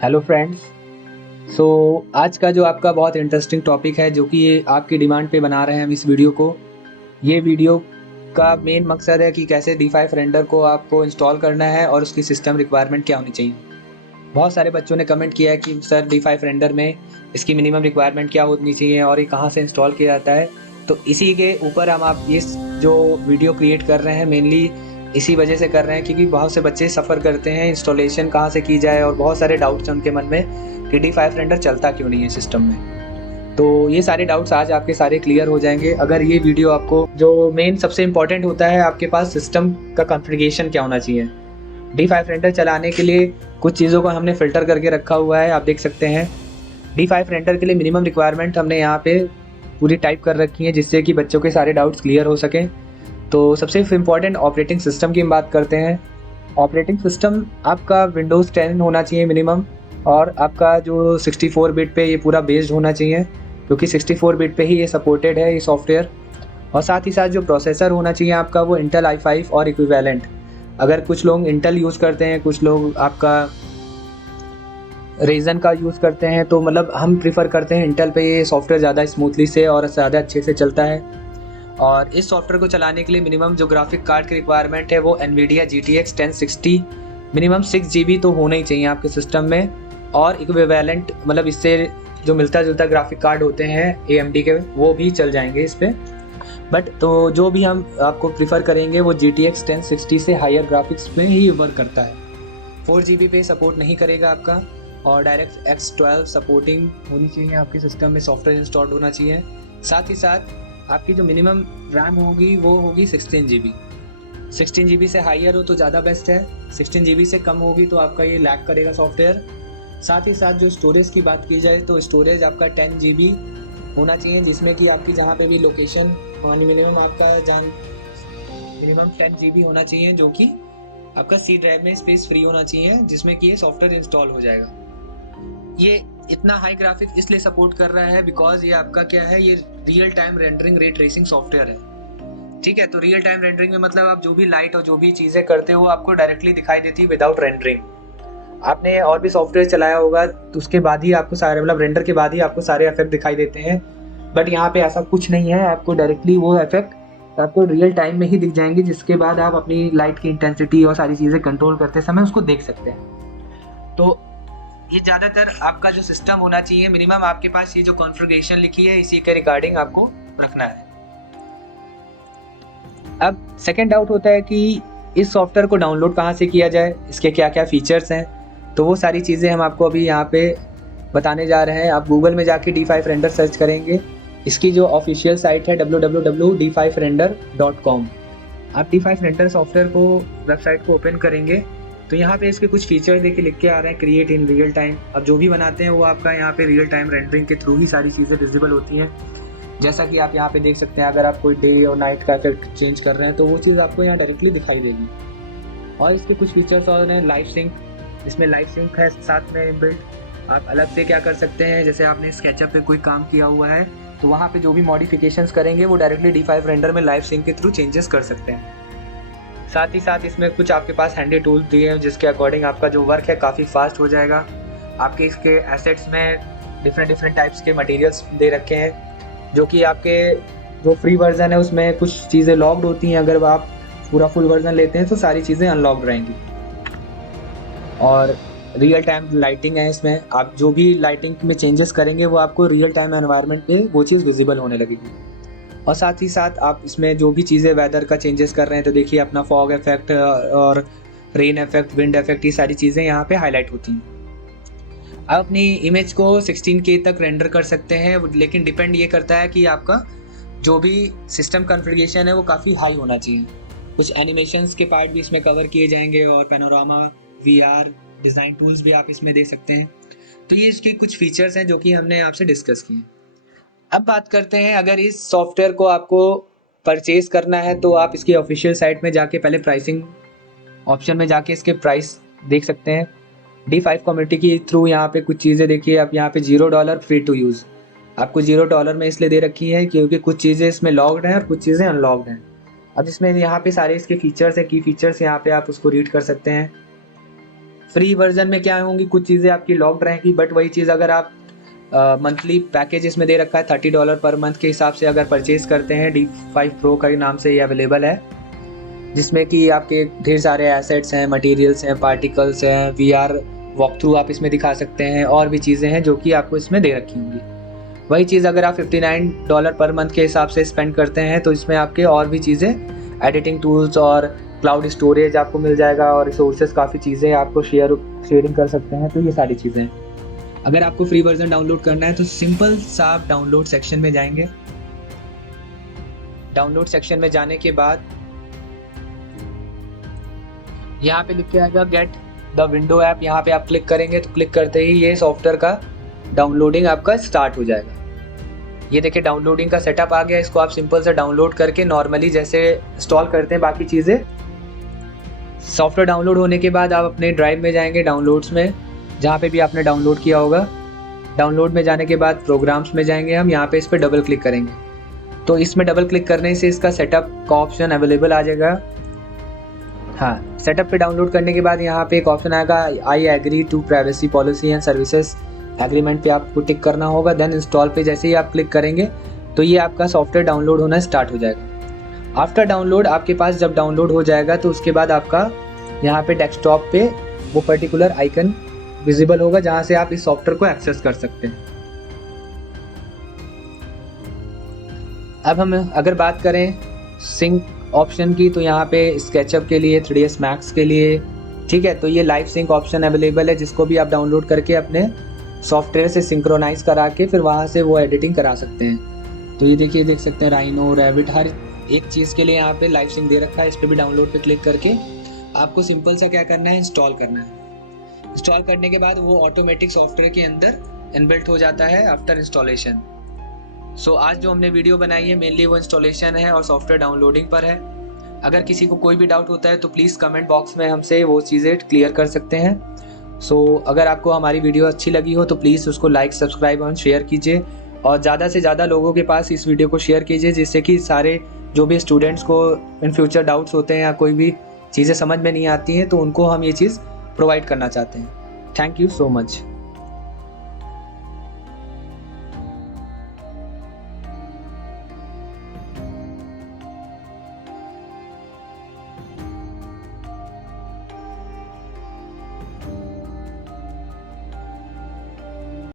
Hello friends. सो आज का जो आपका बहुत इंटरेस्टिंग टॉपिक है जो कि ये आपकी डिमांड पे बना रहे हैं हम इस वीडियो को। ये वीडियो का मेन मकसद है कि कैसे D5 रेंडर को आपको इंस्टॉल करना है और उसकी सिस्टम रिक्वायरमेंट क्या होनी चाहिए। बहुत सारे बच्चों ने कमेंट किया है कि सर D5 रेंडर में इसकी मिनिमम रिक्वायरमेंट क्या होनी चाहिए और ये कहाँ से इंस्टॉल किया जाता है। तो इसी के ऊपर हम आप ये जो वीडियो क्रिएट कर रहे हैं मेनली इसी वजह से कर रहे हैं क्योंकि बहुत से बच्चे सफ़र करते हैं इंस्टॉलेशन कहाँ से की जाए और बहुत सारे डाउट्स हैं उनके मन में कि D5 रेंडर चलता क्यों नहीं है सिस्टम में। तो ये सारे डाउट्स आज आपके सारे क्लियर हो जाएंगे अगर ये वीडियो आपको। जो मेन सबसे इम्पॉर्टेंट होता है आपके पास सिस्टम का कॉन्फ़िगरेशन क्या होना चाहिए। D5 रेंडर चलाने के लिए कुछ चीज़ों को हमने फ़िल्टर करके रखा हुआ है, आप देख सकते हैं। D5 रेंडर के लिए मिनिमम रिक्वायरमेंट हमने यहाँ पे पूरी टाइप कर रखी है जिससे कि बच्चों के सारे डाउट्स क्लियर हो सकें। तो सबसे इम्पॉर्टेंट ऑपरेटिंग सिस्टम की हम बात करते हैं। ऑपरेटिंग सिस्टम आपका विंडोज़ 10 होना चाहिए मिनिमम, और आपका जो 64 बिट पे ये पूरा बेस्ड होना चाहिए क्योंकि 64 बिट पे ही ये सपोर्टेड है ये सॉफ्टवेयर। और साथ ही साथ जो प्रोसेसर होना चाहिए आपका वो इंटेल i5 और इक्विवेलेंट। अगर कुछ लोग इंटेल यूज़ करते हैं, कुछ लोग आपका रीजन का यूज़ करते हैं, तो मतलब हम प्रीफर करते हैं इंटेल पे ये सॉफ्टवेयर ज़्यादा स्मूथली से और ज़्यादा अच्छे से चलता है। और इस सॉफ्टवेयर को चलाने के लिए मिनिमम जो ग्राफिक कार्ड की रिक्वायरमेंट है वो NVIDIA GTX 1060 मिनिमम 6 GB तो होना ही चाहिए आपके सिस्टम में। और इक्विवेलेंट मतलब इससे जो मिलता जुलता ग्राफिक कार्ड होते हैं AMD के वो भी चल जाएंगे इस पर। बट तो जो भी हम आपको प्रीफर करेंगे वो GTX 1060 से हायर ग्राफिक्स में ही वर्क करता है। 4 GB पे सपोर्ट नहीं करेगा आपका। और डायरेक्ट X12 सपोर्टिंग होनी चाहिए आपके सिस्टम में, सॉफ्टवेयर इंस्टॉल्ड होना चाहिए। साथ ही साथ आपकी जो मिनिमम रैम होगी वो होगी 16 GB। 16 GB से हायर हो तो ज़्यादा बेस्ट है, 16 GB से कम होगी तो आपका ये लैग करेगा सॉफ्टवेयर। साथ ही साथ जो स्टोरेज की बात की जाए तो स्टोरेज आपका 10 GB होना चाहिए जिसमें कि आपकी जहाँ पे भी लोकेशन मिनिमम आपका मिनिमम 10 GB होना चाहिए जो कि आपका C ड्राइव में स्पेस फ्री होना चाहिए जिसमें कि ये सॉफ्टवेयर इंस्टॉल हो जाएगा। ये इतना हाई ग्राफिक इसलिए सपोर्ट कर रहा है बिकॉज ये आपका क्या है, ये real time rendering ray tracing software है। ठीक है, तो रियल टाइम रेंडरिंग में मतलब आप जो भी लाइट और जो भी चीज़ें करते हो आपको डायरेक्टली दिखाई देती है विदाउट रेंडरिंग। आपने और भी सॉफ्टवेयर चलाया होगा तो उसके बाद ही आपको सारे मतलब रेंडर के बाद ही आपको सारे इफेक्ट दिखाई देते हैं। बट यहाँ पे ऐसा कुछ नहीं है, आपको डायरेक्टली वो इफेक्ट आपको रियल टाइम में ही दिख जाएंगे जिसके बाद आप अपनी लाइट की इंटेंसिटी और सारी चीज़ें कंट्रोल करते समय उसको देख सकते हैं। तो ये ज़्यादातर आपका जो सिस्टम होना चाहिए मिनिमम आपके पास ये जो कॉन्फ़िगरेशन लिखी है इसी के रिगार्डिंग आपको रखना है। अब सेकंड डाउट होता है कि इस सॉफ्टवेयर को डाउनलोड कहाँ से किया जाए, इसके क्या क्या फीचर्स हैं। तो वो सारी चीज़ें हम आपको अभी यहाँ पे बताने जा रहे हैं। आप गूगल में जाके D5 रेंडर सर्च करेंगे, इसकी जो ऑफिशियल साइट है www.d5render.com। आप D5 रेंडर सॉफ्टवेयर को वेबसाइट को ओपन करेंगे तो यहाँ पे इसके कुछ फीचर देखिए लिख के आ रहे हैं, क्रिएट इन रियल टाइम। अब जो भी बनाते हैं वो आपका यहाँ पे रियल टाइम रेंडरिंग के थ्रू ही सारी चीज़ें विजिबल होती हैं। जैसा कि आप यहाँ पे देख सकते हैं, अगर आप कोई डे और नाइट का इफेक्ट चेंज कर रहे हैं तो वो चीज़ आपको यहाँ डायरेक्टली दिखाई देगी। और इसके कुछ फीचर्स और हैं, लाइव सिंक, इसमें लाइव सिंक है साथ में इनबिल्ट। आप अलग से क्या कर सकते हैं, जैसे आपने स्केचअप पे कोई काम किया हुआ है तो वहाँ पे जो भी मॉडिफिकेशंस करेंगे वो डायरेक्टली D5 रेंडर में लाइव सिंक के थ्रू चेंजेस कर सकते हैं। साथ ही साथ इसमें कुछ आपके पास हैंडी टूल्स दिए हैं जिसके अकॉर्डिंग आपका जो वर्क है काफ़ी फास्ट हो जाएगा। आपके इसके एसेट्स में डिफरेंट टाइप्स के मटेरियल्स दे रखे हैं जो कि आपके जो फ्री वर्जन है उसमें कुछ चीज़ें लॉक्ड होती हैं, अगर आप पूरा फुल वर्जन लेते हैं तो सारी चीज़ें अनलॉक्ड रहेंगी। और रियल टाइम लाइटिंग है इसमें, आप जो भी लाइटिंग में चेंजेस करेंगे वो आपको रियल टाइम एनवायरनमेंट पे वो चीज़ विजिबल होने लगेगी। और साथ ही साथ आप इसमें जो भी चीज़ें वेदर का चेंजेस कर रहे हैं तो देखिए अपना फॉग इफेक्ट और रेन इफेक्ट, विंड इफेक्ट, ये सारी चीज़ें यहाँ पे हाईलाइट होती हैं। आप अपनी इमेज को 16K तक रेंडर कर सकते हैं, लेकिन डिपेंड ये करता है कि आपका जो भी सिस्टम कॉन्फ़िगरेशन है वो काफ़ी हाई होना चाहिए। कुछ एनिमेशंस के पार्ट भी इसमें कवर किए जाएंगे और पैनोरामा, VR, डिज़ाइन टूल्स भी आप इसमें देख सकते हैं। तो ये इसके कुछ फीचर्स हैं जो कि हमने आपसे डिस्कस किए। अब बात करते हैं, अगर इस सॉफ्टवेयर को आपको परचेज करना है तो आप इसकी ऑफिशियल साइट में जाके पहले प्राइसिंग ऑप्शन में जाके इसके प्राइस देख सकते हैं। D5 कम्युनिटी के थ्रू यहाँ पे कुछ चीज़ें देखिए, आप यहाँ पे $0 फ्री टू यूज़ आपको $0 में इसलिए दे रखी है क्योंकि कुछ चीज़ें इसमें लॉग्ड हैं और कुछ चीज़ें अनलॉग्ड हैं। अब इसमें यहाँ पे सारे इसके फीचर्स हैं, की फीचर्स यहाँ पे आप उसको रीड कर सकते हैं। फ्री वर्जन में क्या होंगी, कुछ चीज़ें आपकी लॉक्ड रहेंगी, बट वही चीज़ अगर आप मंथली पैकेज इसमें दे रखा है $30 पर मंथ के हिसाब से अगर परचेज करते हैं, D5 Pro का नाम से ये अवेलेबल है, जिसमें कि आपके ढेर सारे एसेट्स हैं, मटेरियल्स हैं, पार्टिकल्स हैं, VR वॉक थ्रू आप इसमें दिखा सकते हैं, और भी चीज़ें हैं जो कि आपको इसमें दे रखी होंगी। वही चीज़ अगर आप $59 पर मंथ के हिसाब से स्पेंड करते हैं तो इसमें आपके और भी चीज़ें, एडिटिंग टूल्स और क्लाउड स्टोरेज आपको मिल जाएगा, और रिसोर्सेज काफ़ी चीज़ें आपको शेयरिंग कर सकते हैं। तो ये सारी चीज़ें हैं। अगर आपको फ्री वर्जन डाउनलोड करना है तो सिंपल सा आप डाउनलोड सेक्शन में जाएंगे। डाउनलोड सेक्शन में जाने के बाद यहाँ पे लिख के आएगा गेट द विंडो ऐप, यहाँ पे आप क्लिक करेंगे तो क्लिक करते ही ये सॉफ्टवेयर का डाउनलोडिंग आपका स्टार्ट हो जाएगा। ये देखिए डाउनलोडिंग का सेटअप आ गया। इसको आप सिंपल से डाउनलोड करके नॉर्मली जैसे इंस्टॉल करते हैं बाकी चीज़ें। सॉफ्टवेयर डाउनलोड होने के बाद आप अपने ड्राइव में जाएंगे, डाउनलोड्स में, जहाँ पे भी आपने डाउनलोड किया होगा। डाउनलोड में जाने के बाद प्रोग्राम्स में जाएंगे हम, यहाँ पे इस पर डबल क्लिक करेंगे तो इसमें डबल क्लिक करने से इसका सेटअप का ऑप्शन अवेलेबल आ जाएगा। हाँ, सेटअप पे डाउनलोड करने के बाद यहाँ पे एक ऑप्शन आएगा I agree to privacy policy and services agreement पे आपको टिक करना होगा। देन इंस्टॉल पे जैसे ही आप क्लिक करेंगे तो ये आपका सॉफ्टवेयर डाउनलोड होना स्टार्ट हो जाएगा। आफ्टर डाउनलोड आपके पास जब डाउनलोड हो जाएगा तो उसके बाद आपका यहाँ पे डेस्कटॉप पे वो पर्टिकुलर आइकन विजिबल होगा जहाँ से आप इस सॉफ्टवेयर को एक्सेस कर सकते हैं। अब हम अगर बात करें सिंक ऑप्शन की तो यहाँ पे स्केचअप के लिए, 3ds Max के लिए, ठीक है, तो ये लाइव सिंक ऑप्शन अवेलेबल है जिसको भी आप डाउनलोड करके अपने सॉफ्टवेयर से सिंक्रोनाइज करा के फिर वहाँ से वो एडिटिंग करा सकते हैं। तो ये देखिए, देख सकते हैं राइनो, रैबिट, हर एक चीज़ के लिए यहाँ पे लाइव सिंक दे रखा है। इस पर भी डाउनलोड पे क्लिक करके आपको सिंपल सा क्या करना है, इंस्टॉल करना है। इंस्टॉल करने के बाद वो ऑटोमेटिक सॉफ्टवेयर के अंदर इनबिल्ट हो जाता है आफ्टर इंस्टॉलेशन। सो आज जो हमने वीडियो बनाई है मेनली वो इंस्टॉलेशन है और सॉफ्टवेयर डाउनलोडिंग पर है। अगर किसी को कोई भी डाउट होता है तो प्लीज़ कमेंट बॉक्स में हमसे वो चीज़ें क्लियर कर सकते हैं। सो अगर आपको हमारी वीडियो अच्छी लगी हो तो प्लीज़ उसको लाइक, सब्सक्राइब और शेयर कीजिए, और ज़्यादा से ज़्यादा लोगों के पास इस वीडियो को शेयर कीजिए, जिससे कि सारे जो भी स्टूडेंट्स को इन फ्यूचर डाउट्स होते हैं या कोई भी चीज़ें समझ में नहीं आती हैं तो उनको हम ये चीज़ प्रोवाइड करना चाहते हैं। Thank you so much.